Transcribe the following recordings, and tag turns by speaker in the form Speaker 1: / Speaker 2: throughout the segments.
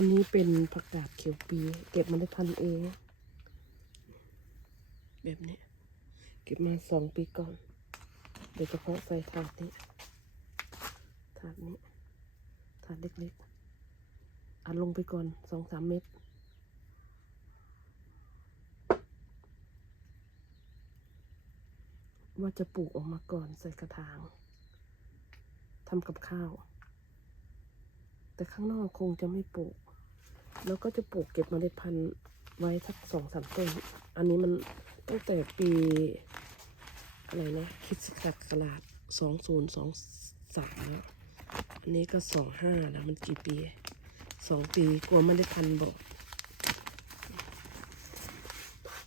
Speaker 1: อันนี้เป็นผักกาดเขียวปี เก็บมาได้พันเองแบบนี้ เก็บมาสองปีก่อนโดยเฉพาะใส่ถาดนี้ถาดนี้ถาดเล็กๆอัดลงไปก่อนสองสามเม็ดว่าจะปลูกออกมาก่อนใส่กระถางทำกับข้าว แต่ข้างนอกคงจะไม่ปลูก แล้วก็จะปลูกเก็บเมล็ดพันธุ์ไว้สักสองสามต้น อันนี้มันตั้งแต่ปีอะไรนะคิดสกัดกลาดสองศูนย์สองสามแล้ว อันนี้ก็สองห้าแล้วมันกี่ปีสองปีกลัวเมล็ดพันธุ์บอก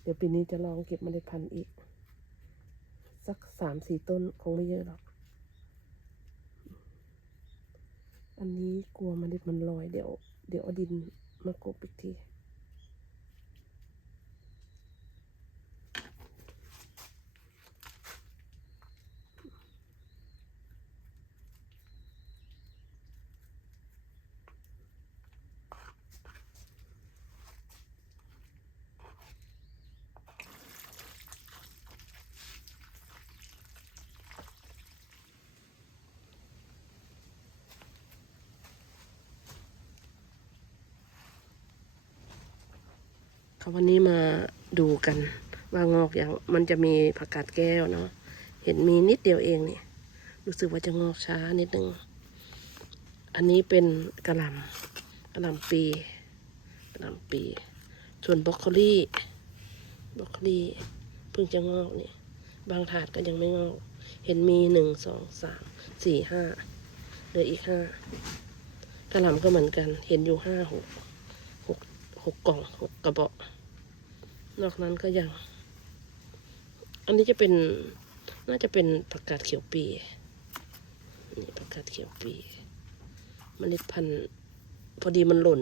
Speaker 1: เดี๋ยวปีนี้จะลองเก็บเมล็ดพันธุ์อีก สักสามสี่ต้นคงไม่เยอะหรอก อันนี้กลัวเมล็ดมันลอยเดี๋ยว เดี๋ยวเอาดิน มากบอีกที ค่ะวันนี้มาดูกัน ว่างอกอย่างมันจะมีผักกาดแก้วเนาะเห็นมีนิดเดียวเองเนี่ย รู้สึกว่าจะงอกช้านิดนึง อันนี้เป็นกระหล่ำกระหล่ำปีกระหล่ำปี ส่วนบรอกโคลี่บรอกโคลี่เพิ่งจะงอกเนี่ย บางถาดก็ยังไม่งอก เห็นมีหนึ่งสองสามสี่ห้าเหลืออีกห้ากระหล่ำก็เหมือนกัน เห็นอยู่ห้าหก หกกล่องหกกระบอกนอกนั้นก็ยัง อันนี้จะเป็นน่าจะเป็นผักกาดเขียวปีนี่ผักกาดเขียวปีเมล็ดพันธุ์พอดีมันหล่น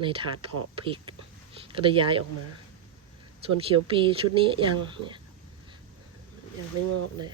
Speaker 1: ในถาดเพาะพริกก็เลยย้ายออกมา ส่วนเขียวปีชุดนี้ยังเนี่ยยังไม่งอกเลย